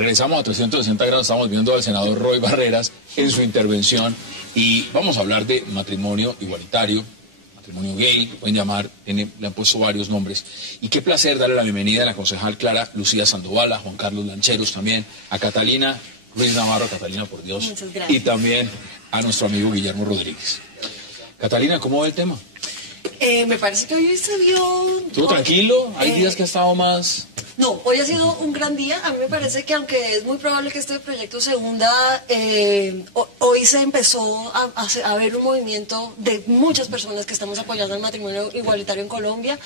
Regresamos a 360 grados, estamos viendo al senador Roy Barreras en su intervención y vamos a hablar de matrimonio igualitario, matrimonio gay, pueden llamar, le han puesto varios nombres. Y qué placer darle la bienvenida a la concejal Clara Lucía Sandoval, a Juan Carlos Lancheros también, a Catalina Ruiz Navarro, Catalina por Dios, muchas gracias, y también a nuestro amigo Guillermo Rodríguez. Catalina, ¿cómo va el tema? Me parece que hoy se vio... ¿Estuvo tranquilo? ¿Hay días que ha estado más...? No, hoy ha sido un gran día. A mí me parece que aunque es muy probable que este proyecto se hunda, hoy se empezó a ver un movimiento de muchas personas que estamos apoyando el matrimonio igualitario en Colombia.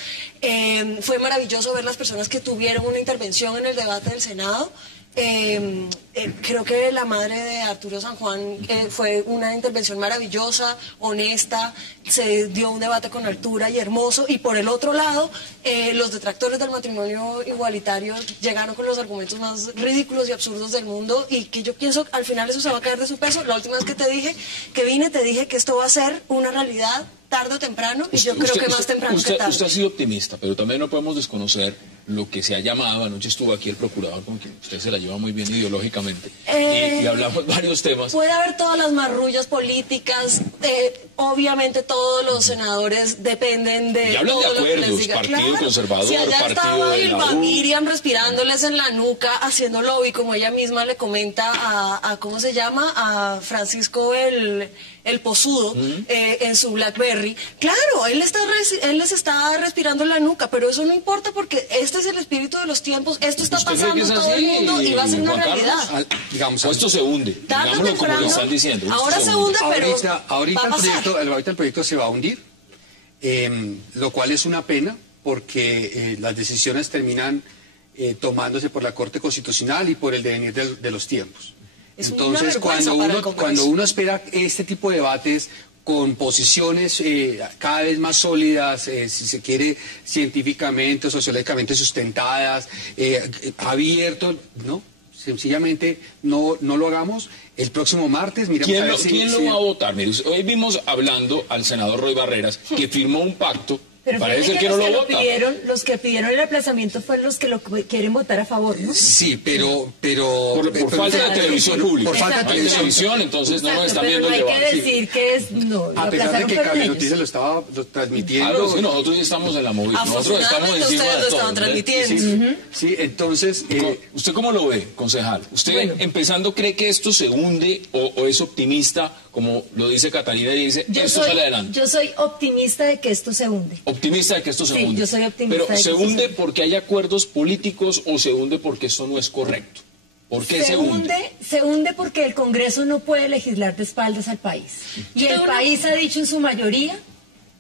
Fue maravilloso ver las personas que tuvieron una intervención en el debate del Senado. Creo que la madre de Arturo San Juan fue una intervención maravillosa, honesta, se dio un debate con altura y hermoso, y por el otro lado, los detractores del matrimonio igualitario llegaron con los argumentos más ridículos y absurdos del mundo, y que yo pienso al final eso se va a caer de su peso. La última vez que te dije que esto va a ser una realidad tarde o temprano, y yo creo que más temprano que tarde. Usted ha sido optimista, pero también no podemos desconocer lo que se ha llamado, anoche estuvo aquí el procurador con quien usted se la lleva muy bien ideológicamente, y hablamos varios temas. Puede haber todas las marrullas políticas, obviamente todos los senadores dependen de... Y hablan de acuerdos, Partido Conservador, si allá Partido estaba de la Ilva U. Miriam respirándoles en la nuca, haciendo lobby, como ella misma le comenta a ¿cómo se llama? A Francisco el Pozudo, en su BlackBerry. Claro, él les está respirando en la nuca, pero eso no importa porque este es el espíritu de los tiempos, esto está pasando en todo el mundo y va a ser una realidad. Digamos, esto se hunde, digámoslo como lo están diciendo. Ahora se hunde, pero ahorita el proyecto se va a hundir, lo cual es una pena porque las decisiones terminan tomándose por la Corte Constitucional y por el devenir de los tiempos. Entonces, cuando uno espera este tipo de debates con posiciones cada vez más sólidas, si se quiere, científicamente o sociológicamente sustentadas, abiertos, ¿no? Sencillamente no lo hagamos. El próximo martes, miremos ¿Quién lo va a votar? Mire, hoy vimos hablando al senador Roy Barreras, que firmó un pacto. Pero parece que no lo vota. Los que pidieron el aplazamiento fueron los que lo quieren votar a favor, ¿no? Sí, pero por falta de televisión pública. Por falta de televisión, entonces no nos están viendo el debate. Hay que decir que es... No, a pesar de que Cable Noticias lo estaba transmitiendo. Claro, sí, nosotros ya estamos en la movida. Nosotros estamos encima ustedes de lo todo. estaban transmitiendo. Sí, entonces... ¿Usted cómo lo ve, concejal? ¿Usted empezando cree que esto se hunde o es optimista, como lo dice Catalina y dice, esto sale adelante? Yo soy optimista de que esto se hunde. Optimista de que esto se hunde. Sí, yo soy optimista. Pero ¿se hunde porque hay acuerdos políticos o se hunde porque esto no es correcto? ¿Por qué se hunde? Se hunde porque el Congreso no puede legislar de espaldas al país. Y el país ha dicho en su mayoría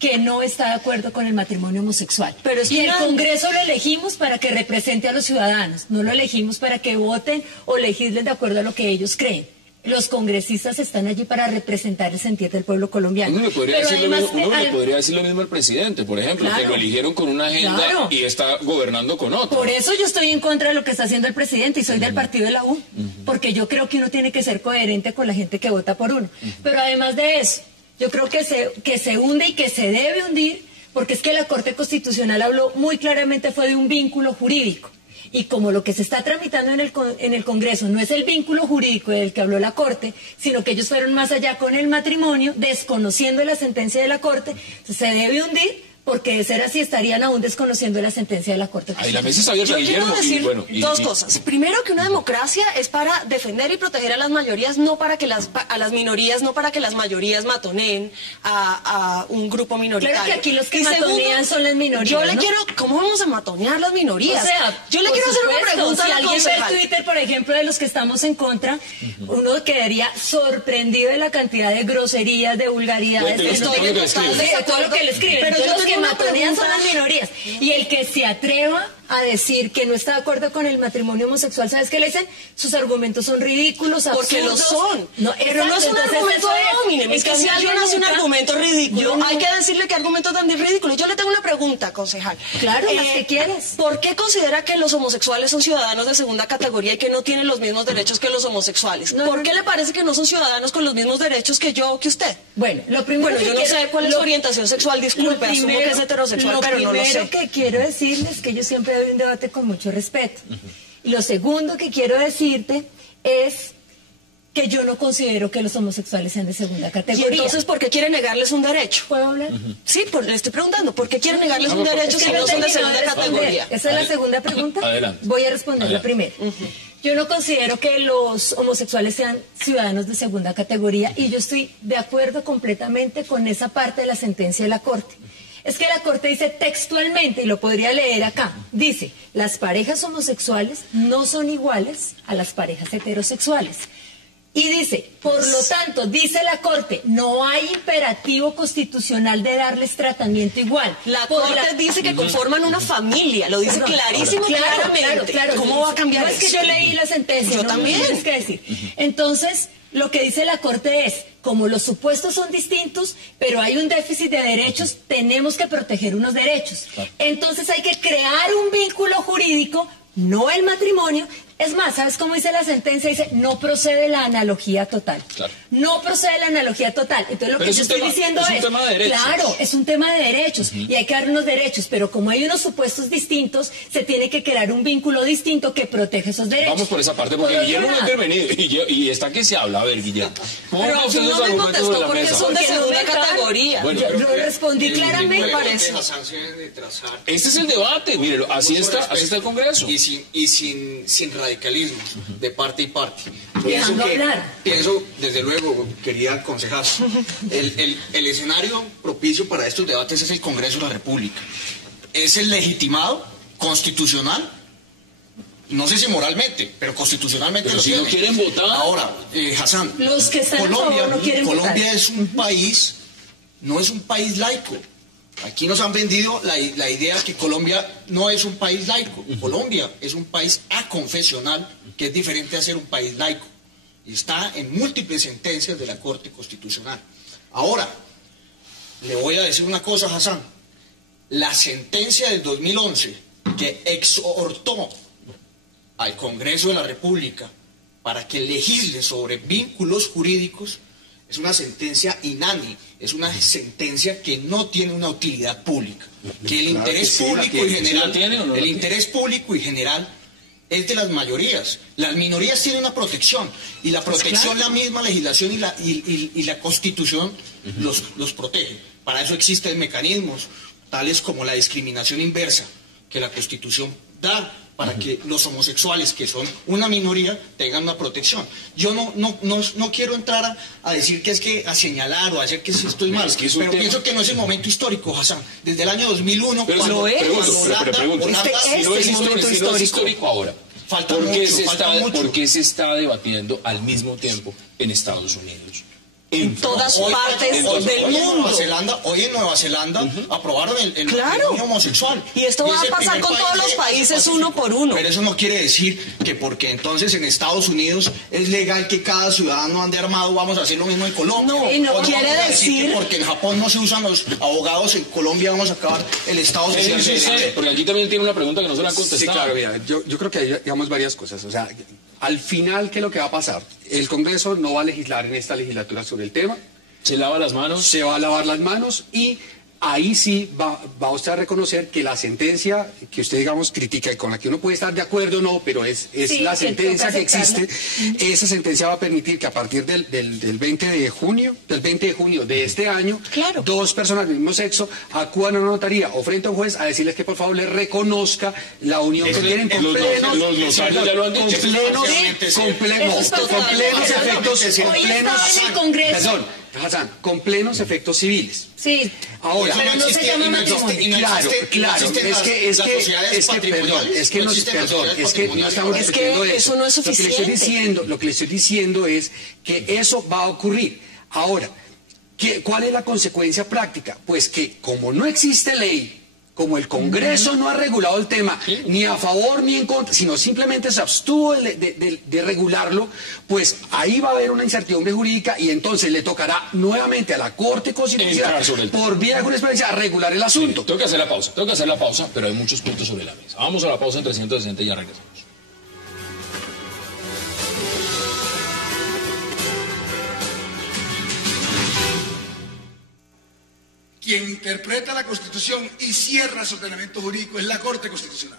que no está de acuerdo con el matrimonio homosexual. Pero y el Congreso lo elegimos para que represente a los ciudadanos, no lo elegimos para que voten o legislen de acuerdo a lo que ellos creen. Los congresistas están allí para representar el sentir del pueblo colombiano. Uno le podría decir lo mismo al presidente, por ejemplo, que lo eligieron con una agenda y está gobernando con otra. Por eso yo estoy en contra de lo que está haciendo el presidente y soy del partido de la U, porque yo creo que uno tiene que ser coherente con la gente que vota por uno. Pero además de eso, yo creo que se hunde y que se debe hundir, porque es que la Corte Constitucional habló muy claramente, fue de un vínculo jurídico. Y como lo que se está tramitando en el Congreso no es el vínculo jurídico del que habló la Corte, sino que ellos fueron más allá con el matrimonio, desconociendo la sentencia de la Corte, se debe hundir, porque de ser así estarían aún desconociendo la sentencia de la Corte. Ahí la mesa está abierta, Guillermo. Quiero decir dos cosas. Primero, que una democracia es para defender y proteger a las mayorías, no para que a las minorías, no para que las mayorías matoneen a un grupo minoritario. Claro que aquí los que matonean son las minorías, yo le quiero... ¿Cómo vamos a matonear las minorías? O sea, yo le quiero hacer una pregunta si a la alguien concejal. ve Twitter, por ejemplo, de los que estamos en contra, uno quedaría sorprendido de la cantidad de groserías, de vulgaridades, de todo lo que le escriben. Pero los que matonean son las minorías. Y el que se atreva a decir que no está de acuerdo con el matrimonio homosexual, ¿sabes qué le dicen? Sus argumentos son ridículos, absurdos. Porque lo son. No, pero no es un argumento hominem. Es que si alguien hace un argumento ridículo, hay que decirle qué argumento tan ridículo. Yo le tengo una pregunta, concejal. Claro, las que quieres. ¿Por qué considera que los homosexuales son ciudadanos de segunda categoría y que no tienen los mismos derechos que los homosexuales? ¿Por qué le parece que no son ciudadanos con los mismos derechos que yo o que usted? Bueno, lo primero yo no sé cuál es su orientación sexual, disculpe, asumo que es heterosexual, pero no lo sé. Lo primero que quiero decirles es que yo siempre doy un debate con mucho respeto. Y lo segundo que quiero decirte es que yo no considero que los homosexuales sean de segunda ¿Y categoría. entonces por qué quiere negarles un derecho? ¿Puedo hablar? Sí, le estoy preguntando, ¿por qué quiere negarles un derecho si Es que no son de termino segunda responder. categoría? Esa es la segunda pregunta. Adelante. Voy a responder la Adelante. primera. Yo no considero que los homosexuales sean ciudadanos de segunda categoría y yo estoy de acuerdo completamente con esa parte de la sentencia de la Corte. Es que la Corte dice textualmente, y lo podría leer acá, dice, las parejas homosexuales no son iguales a las parejas heterosexuales. Y dice, por lo tanto, dice la Corte, no hay imperativo constitucional de darles tratamiento igual. La Por Corte dice que conforman una familia, lo dice Perdón. clarísimo, claramente. Claro. ¿Cómo va a cambiar No, es que eso? yo leí la sentencia. Yo no también. me tienes que decir. Entonces, lo que dice la Corte es, como los supuestos son distintos, pero hay un déficit de derechos, tenemos que proteger unos derechos. Entonces hay que crear un vínculo jurídico, no el matrimonio. Es más, ¿sabes cómo dice la sentencia? Dice, no procede la analogía total. Claro. No procede la analogía total. Entonces lo Pero que es yo un estoy tema- diciendo es un tema de derechos. claro, es un tema de derechos y hay que dar unos derechos, pero como hay unos supuestos distintos, se tiene que crear un vínculo distinto que protege esos derechos. Vamos por esa parte, porque Por otro Guillermo no ha lado, intervenido y está que se habla. A ver, Guillermo. Ponga Pero usted aquí los no me argumentos sobre contestó la porque mesa. son de Porque no segunda me dejan. categoría. Bueno, yo pero lo respondí claramente. parece. este es el debate, mírelo, así está el Congreso. Y sin radicalismo de parte y parte. Dejando hablar. Pienso, desde luego, querida concejal, el escenario propicio para estos debates es el Congreso de la República. Es el legitimado, constitucional, no sé si moralmente, pero constitucionalmente Pero lo si tiene. no quieren votar. Ahora, Hassan, Los que están a favor no quieren Colombia votar. es un país, no es un país laico. Aquí nos han vendido la idea que Colombia no es un país laico. Colombia es un país aconfesional, que es diferente a ser un país laico. Y está en múltiples sentencias de la Corte Constitucional. Ahora, le voy a decir una cosa, Hassan. La sentencia del 2011 que exhortó al Congreso de la República para que legisle sobre vínculos jurídicos es una sentencia inani, es una sentencia que no tiene una utilidad pública, que el Claro interés que sí, la público tiene. y general, ¿Sí la tiene o no la el tiene? interés público y general es de las mayorías. Las minorías tienen una protección y la protección la misma legislación y la Constitución los protege. Para eso existen mecanismos tales como la discriminación inversa que la Constitución da para que los homosexuales, que son una minoría, tengan una protección. Yo no quiero entrar a decir que es que a señalar o a decir que sí estoy mal, Es que es un pero tema- pienso que no es el momento histórico, Hassan. Desde el año 2001, Pero cuando, lo es. cuando Pero Holanda- pregunto, Holanda- si no es momento histórico, si no es histórico ahora, Falta ¿por qué mucho, se falta está, mucho. por qué se está debatiendo al mismo tiempo en Estados Unidos? En todas Hoy- partes hoy- del hoy en mundo. Hoy en Nueva Zelanda aprobaron el Claro. matrimonio homosexual. Y esto va es a el pasar primer con país todos los de países Asia uno Pacífico. por uno. Pero eso no quiere decir que porque entonces en Estados Unidos es legal que cada ciudadano ande armado, vamos a hacer lo mismo en Colombia. No, y no O quiere vamos a decir- que porque en Japón no se usan los abogados, en Colombia vamos a acabar el Estado ¿Qué social. dice usted? Porque aquí también tiene una pregunta que no se la han contestado. Sí, claro, mira, yo creo que hay, digamos, varias cosas. O sea, al final, ¿qué es lo que va a pasar? El Congreso no va a legislar en esta legislatura sobre el tema, Se lava las manos. se va a lavar las manos y ahí sí va usted a reconocer que la sentencia que usted, digamos, critica y con la que uno puede estar de acuerdo o no, pero es Sí, la que sentencia toca que existe, aceptarla. esa sentencia va a permitir que a partir del 20 de junio, de este año, Claro. dos personas del mismo sexo acudan a una notaría o frente a un juez a decirles que por favor les reconozca la unión que Eso- tienen con los plenos, notarios ya lo han dicho. con Eso es plenos, parcialmente con cierto. plenos, Eso es con totalmente plenos cierto. efectos, Hoy con estaba plenos, en el Congreso. perdón, Hassan, con plenos efectos civiles. Sí. Ahora, Pero no se llama matrimonio. claro, no estamos Es que discutiendo eso no es Lo que le estoy suficiente. lo que le estoy diciendo es que eso va a ocurrir. Ahora, ¿cuál es la consecuencia práctica? Pues que como no existe ley, como el Congreso no ha regulado el tema, ni a favor ni en contra, sino simplemente se abstuvo de regularlo, pues ahí va a haber una incertidumbre jurídica y entonces le tocará nuevamente a la Corte Constitucional, Entrar sobre el tema. por vía de jurisprudencia, a regular el asunto. Tengo que hacer la pausa, pero hay muchos puntos sobre la mesa. Vamos a la pausa en 360 y ya regresamos. Quien interpreta la Constitución y cierra su ordenamiento jurídico es la Corte Constitucional.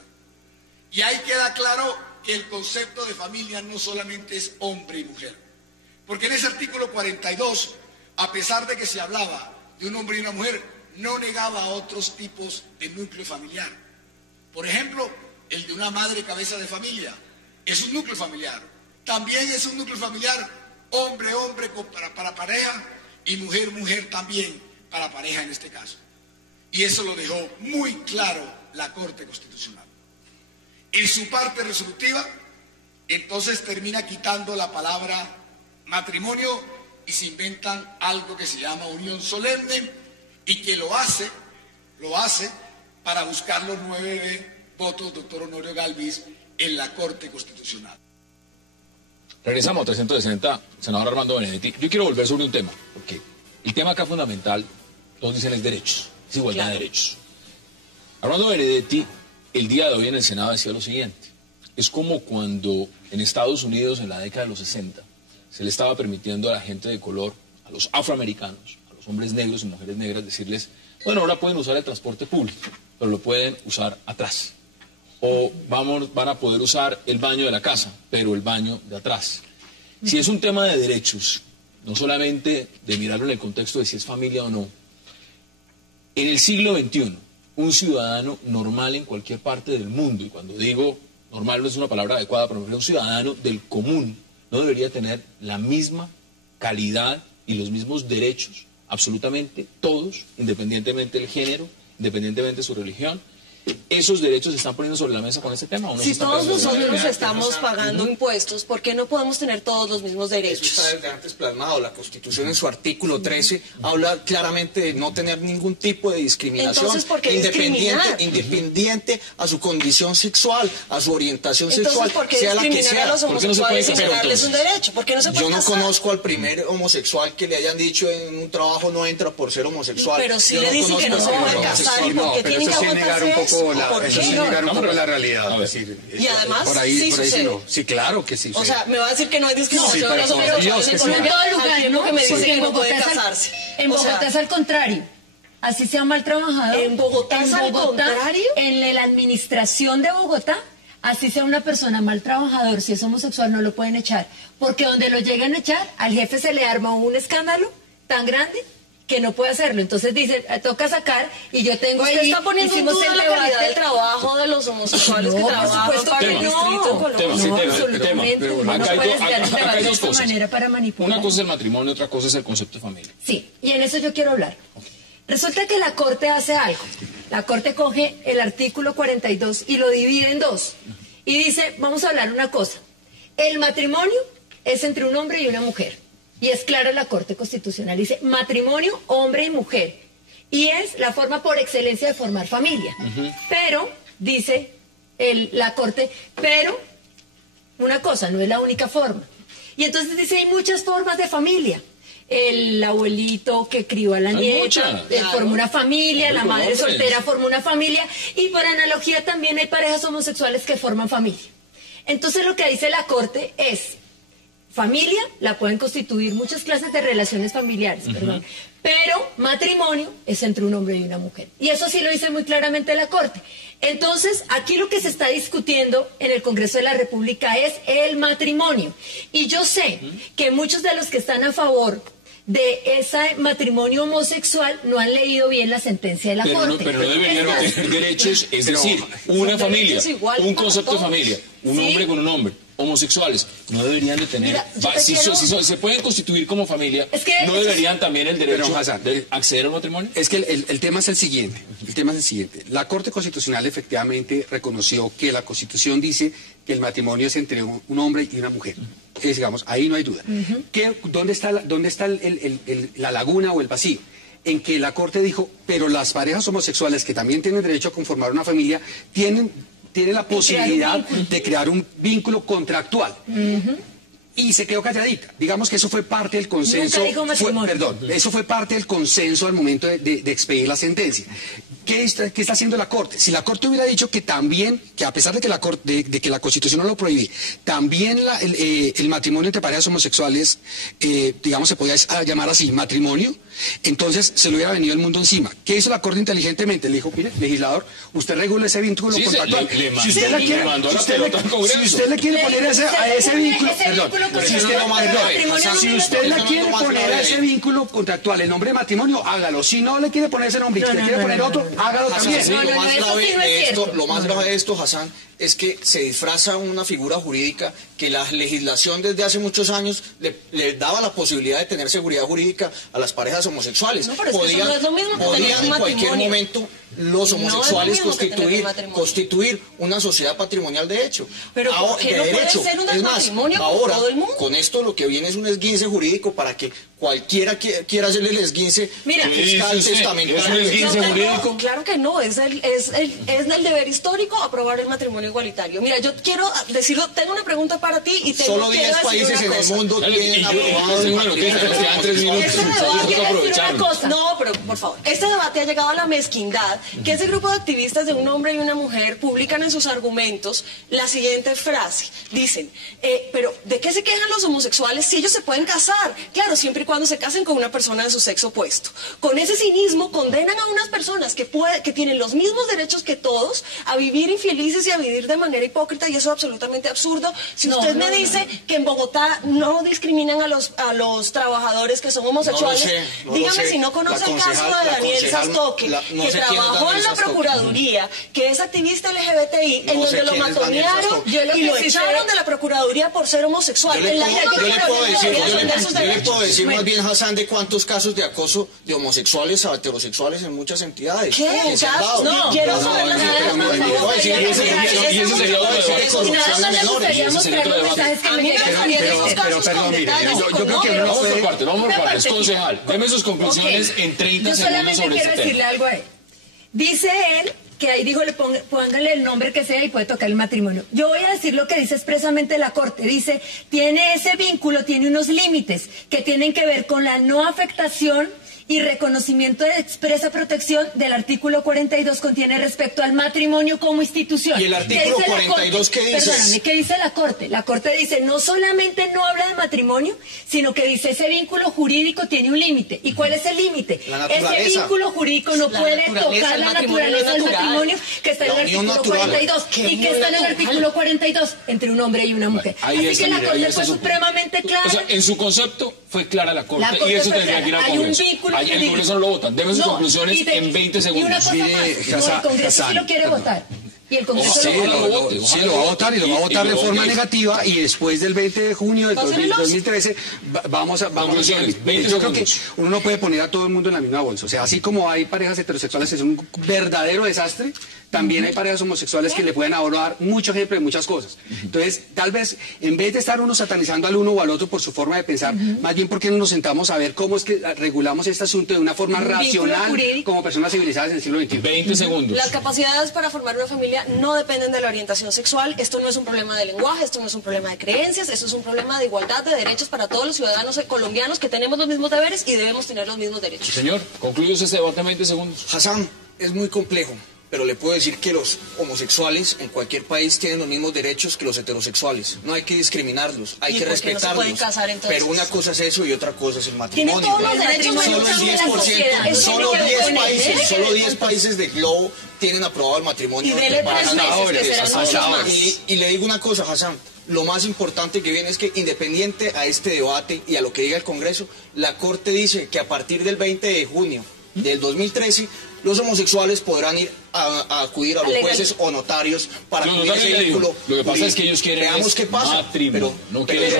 Y ahí queda claro que el concepto de familia no solamente es hombre y mujer. Porque en ese artículo 42, a pesar de que se hablaba de un hombre y una mujer, no negaba otros tipos de núcleo familiar. Por ejemplo, el de una madre cabeza de familia es un núcleo familiar. También es un núcleo familiar hombre-hombre para pareja y mujer-mujer también para pareja en este caso. Y eso lo dejó muy claro la Corte Constitucional. En su parte resolutiva, entonces termina quitando la palabra matrimonio y se inventan algo que se llama unión solemne y que lo hace para buscar los 9 votos, doctor Honorio Galvis, en la Corte Constitucional. Regresamos a 360, senador Armando Benedetti. Yo quiero volver sobre un tema, porque el tema acá fundamental, todos dicen es derechos, es igualdad de derechos. Armando Benedetti, el día de hoy en el Senado decía lo siguiente: es como cuando en Estados Unidos en la década de los 60 se le estaba permitiendo a la gente de color, a los afroamericanos, a los hombres negros y mujeres negras, decirles, bueno, ahora pueden usar el transporte público, pero lo pueden usar atrás. O van a poder usar el baño de la casa, pero el baño de atrás. Si es un tema de derechos, no solamente de mirarlo en el contexto de si es familia o no, en el siglo XXI, un ciudadano normal en cualquier parte del mundo, y cuando digo normal no es una palabra adecuada, pero un ciudadano del común no debería tener la misma calidad y los mismos derechos, absolutamente todos, independientemente del género, independientemente de su religión. ¿Esos derechos se están poniendo sobre la mesa con este tema o no? Si todos nosotros estamos pagando impuestos, ¿por qué no podemos tener todos los mismos derechos? Eso está desde antes plasmado. La Constitución en su artículo 13 habla claramente de no tener ningún tipo de discriminación. Entonces, ¿por qué discriminar? Independiente a su condición sexual, a su orientación Entonces, sexual, ¿por qué sea la que discriminar a los sea. homosexuales y darles un derecho? ¿Por qué no se puede Yo no casar? conozco al primer homosexual que le hayan dicho en un trabajo no entra por ser homosexual. Pero si Yo le dicen que no se puede casar, ¿y por qué tienen que aguantarse eso? ¿Por qué? Negar un poco la realidad. A ver. Es decir, Y además, por ahí, sí por ahí sucede. no. Sí, claro que sí. O sea, me va a decir que no hay discriminación No, de los sí, pero homosexuales Dios, en que En Colombia, todo lugar, al tiempo ¿no? que me dicen Porque que no puede casarse. En O sea, Bogotá es al contrario. Así sea mal trabajador. ¿En Bogotá es al contrario? En la administración de Bogotá, así sea una persona mal trabajador, si es homosexual no lo pueden echar. Porque donde lo llegan a echar, al jefe se le arma un escándalo tan grande que no puede hacerlo. Entonces dicen, toca sacar, y yo tengo Usted ahí, está poniendo en hicimos duda el la calidad debate. del trabajo de los homosexuales que No, por trabajan supuesto para que el no. distrito de Colombia. Tema, sí, No, tema, absolutamente. tema. Uno Acá no hay puede do- desviar el acá hay debate de dos esta cosas. manera para manipular. Una cosa es el matrimonio, otra cosa es el concepto de familia. Sí, y en eso yo quiero hablar. Resulta que la Corte hace algo. La Corte coge el artículo 42 y lo divide en dos. Y dice, vamos a hablar una cosa. El matrimonio es entre un hombre y una mujer. Y es clara la Corte Constitucional. Dice, matrimonio, hombre y mujer. Y es la forma por excelencia de formar familia. Pero, dice la Corte, pero una cosa, no es la única forma. Y entonces dice, hay muchas formas de familia. El abuelito que crió a la Hay nieta, muchas. formó una familia, la Muy madre conoces. soltera formó una familia, y por analogía también hay parejas homosexuales que forman familia. Entonces lo que dice la Corte es, familia la pueden constituir muchas clases de relaciones familiares, perdón, pero matrimonio es entre un hombre y una mujer. Y eso sí lo dice muy claramente la Corte. Entonces, aquí lo que se está discutiendo en el Congreso de la República es el matrimonio. Y yo sé que muchos de los que están a favor de ese matrimonio homosexual no han leído bien la sentencia de la Corte. Pero no deberían Es más, tener derechos, es Pero- decir, una Son familia, derechos iguales un para concepto de todos. familia, un Sí. hombre con un hombre, homosexuales, no deberían de tener, Mira, yo te quiero- se pueden constituir como familia, Es que- no deberían también el derecho Pero, Hassan, de acceder al matrimonio. Es que el tema es el siguiente. El tema es el siguiente. La Corte Constitucional efectivamente reconoció que la Constitución dice que el matrimonio es entre un hombre y una mujer. Digamos, ahí no hay duda. ¿Dónde está la laguna o el vacío? En que la Corte dijo, pero las parejas homosexuales que también tienen derecho a conformar una familia tienen la posibilidad de crear un vínculo contractual. y se quedó calladita. Digamos que eso fue parte del consenso. Nunca dijo matrimonio. Eso fue parte del consenso al momento de expedir la sentencia. ¿Qué está haciendo la Corte? Si la Corte hubiera dicho que también, que a pesar de que la Constitución no lo prohíbe, también el matrimonio entre parejas homosexuales, digamos, se podía llamar así, matrimonio, entonces se le hubiera venido el mundo encima. ¿Qué hizo la Corte inteligentemente? Le dijo, mire, legislador, usted regula ese vínculo contractual. Si usted le quiere poner a ese vínculo, si usted le quiere poner a ese vínculo contractual el nombre de matrimonio, hágalo. Si no le quiere poner ese nombre y le quiere poner otro, hágalo también. Lo más grave de esto, Hassan, es que se disfraza una figura jurídica que la legislación desde hace muchos años le daba la posibilidad de tener seguridad jurídica a las parejas homosexuales. No, pero es que eso no es lo mismo que tener podían un en cualquier matrimonio. momento los homosexuales No es lo mismo que tener un matrimonio. constituir una sociedad patrimonial de hecho. Pero ¿por qué no puede ser un matrimonio con ahora, todo el mundo? con esto lo que viene es un esguince jurídico para que cualquiera quiera hacerle el esguince fiscal, testamentario. ¿Es un esguince jurídico? No, claro que no, es el deber histórico aprobar el matrimonio igualitario. Mira, yo quiero decirlo, tengo una pregunta para ti y tengo Solo 10 países en el mundo tienen aprobado el matrimonio. No, pero por favor, este debate ha llegado a la mezquindad que ese grupo de activistas de un hombre y una mujer publican en sus argumentos la siguiente frase. Dicen, pero ¿de qué se quejan los homosexuales si ellos se pueden casar? Claro, siempre y cuando se casen con una persona de su sexo opuesto. Con ese cinismo condenan a unas personas que tienen los mismos derechos que todos a vivir infelices y a vivir de manera hipócrita, y eso es absolutamente absurdo. Si usted me dice que en Bogotá no discriminan a los trabajadores que son homosexuales, dígame si no conoce el caso de Daniel Sastoque, que trabajó en la Procuraduría, que es activista LGBTI, en donde lo matonearon y lo echaron de la Procuraduría por ser homosexual. Yo le puedo decir más bien, Hassan, de cuántos casos de acoso de homosexuales a heterosexuales en muchas entidades. ¿Qué? No, quiero saber las yo creo que vamos por partes. Concejal, deme sus conclusiones en 30 segundos sobre este tema. Yo solamente quiero decirle algo a él. Dice él que ahí dijo, póngale el nombre que sea y puede tocar el matrimonio. Yo voy a decir lo que dice expresamente la Corte. Dice, tiene ese vínculo, tiene unos límites que tienen que ver con la no afectación y reconocimiento de expresa protección del artículo 42 contiene respecto al matrimonio como institución. ¿Y el artículo 42 qué dice? Perdóname, ¿qué dice la Corte? La Corte dice, no solamente no habla de matrimonio, sino que dice ese vínculo jurídico tiene un límite. ¿Y cuál es el límite? Ese vínculo jurídico no puede tocar la naturaleza del matrimonio que está en el artículo 42. ¿Y qué está en el artículo 42? Entre un hombre y una mujer. Así que la Corte fue supremamente clara. O sea, en su concepto fue clara la Corte y eso tendría que ir al Congreso. El Congreso no lo votan. Deme sus conclusiones en 20 segundos. Y una cosa más, el Congreso sí lo quiere votar. Y el Congreso lo va a votar y lo va a votar de forma negativa, y después del 20 de junio del 2013 vamos a yo creo que uno no puede poner a todo el mundo en la misma bolsa. O sea, así como hay parejas heterosexuales que son un verdadero desastre, también hay parejas homosexuales que le pueden ahorrar mucho ejemplo de muchas cosas. Entonces, tal vez, en vez de estar uno satanizando al uno o al otro por su forma de pensar, más bien porque no nos sentamos a ver cómo es que regulamos este asunto de una forma racional como personas civilizadas en el siglo XXI. 20 segundos. Las capacidades para formar una familia no dependen de la orientación sexual. Esto no es un problema de lenguaje, esto no es un problema de creencias, esto es un problema de igualdad de derechos para todos los ciudadanos colombianos que tenemos los mismos deberes y debemos tener los mismos derechos. Señor, concluye ese debate en 20 segundos. Hassan, es muy complejo, pero le puedo decir que los homosexuales en cualquier país tienen los mismos derechos que los heterosexuales. No hay que discriminarlos, hay que respetarlos. No se pueden casar, entonces? Pero una cosa es eso y otra cosa es el matrimonio. Tienen todos los derechos, solo el 10%, solo 10 países del globo tienen aprobado el matrimonio. Y le digo una cosa, Hassan. Lo más importante que viene es que, independiente a este debate y a lo que diga el Congreso, la Corte dice que a partir del 20 de junio del 2013, los homosexuales podrán ir a acudir a los jueces o notarios para acudir a ese vínculo. Lo que pasa es que ellos quieren matrimonio. No quieren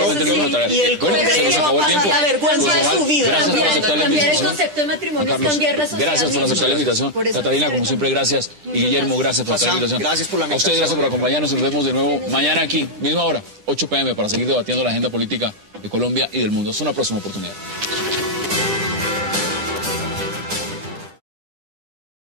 y el Congreso va a pasar la vergüenza de su vida. Cambiar el concepto de matrimonio es cambiar la sociedad. Gracias por aceptar la invitación. Catalina, como siempre, gracias. Y Guillermo, gracias por aceptar la invitación. Gracias por la invitación. A ustedes, gracias por acompañarnos. Nos vemos de nuevo mañana aquí, misma hora, 8 p.m., para seguir debatiendo la agenda política de Colombia y del mundo. Es una próxima oportunidad.